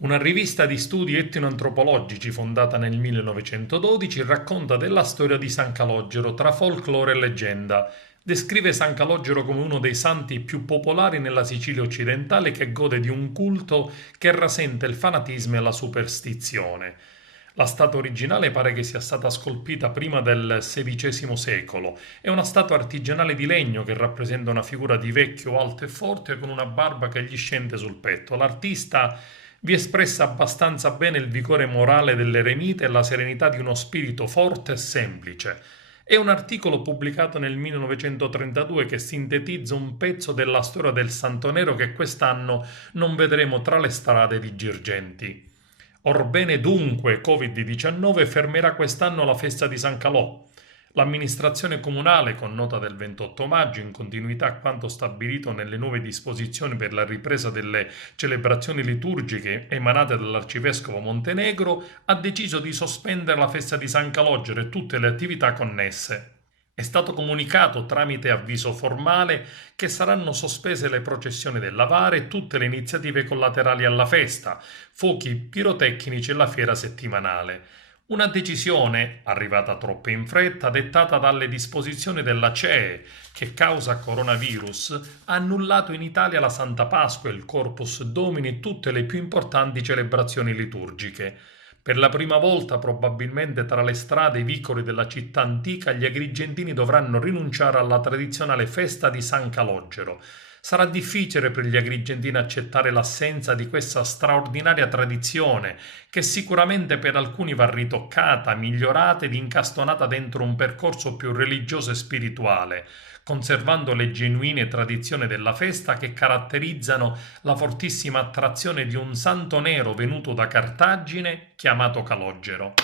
Una rivista di studi etnoantropologici fondata nel 1912 racconta della storia di San Calogero tra folklore e leggenda. Descrive San Calogero come uno dei santi più popolari nella Sicilia occidentale che gode di un culto che rasenta il fanatismo e la superstizione. La statua originale pare che sia stata scolpita prima del XVI secolo. È una statua artigianale di legno che rappresenta una figura di vecchio alto e forte con una barba che gli scende sul petto. L'artista vi espressa abbastanza bene il vigore morale dell'eremita e la serenità di uno spirito forte e semplice. È un articolo pubblicato nel 1932 che sintetizza un pezzo della storia del Santo Nero che quest'anno non vedremo tra le strade di Girgenti. Orbene dunque, Covid-19 fermerà quest'anno la festa di San Calò. L'amministrazione comunale, con nota del 28 maggio, in continuità a quanto stabilito nelle nuove disposizioni per la ripresa delle celebrazioni liturgiche emanate dall'Arcivescovo Montenegro, ha deciso di sospendere la festa di San Calogero e tutte le attività connesse. È stato comunicato tramite avviso formale che saranno sospese le processioni del lavare e tutte le iniziative collaterali alla festa, fuochi pirotecnici e la fiera settimanale. Una decisione, arrivata troppo in fretta, dettata dalle disposizioni della CEE, che causa coronavirus ha annullato in Italia la Santa Pasqua, il Corpus Domini e tutte le più importanti celebrazioni liturgiche. Per la prima volta, probabilmente tra le strade e i vicoli della città antica, gli agrigentini dovranno rinunciare alla tradizionale festa di San Calogero. Sarà difficile per gli agrigentini accettare l'assenza di questa straordinaria tradizione, che sicuramente per alcuni va ritoccata, migliorata ed incastonata dentro un percorso più religioso e spirituale, conservando le genuine tradizioni della festa che caratterizzano la fortissima attrazione di un santo nero venuto da Cartagine chiamato Calogero.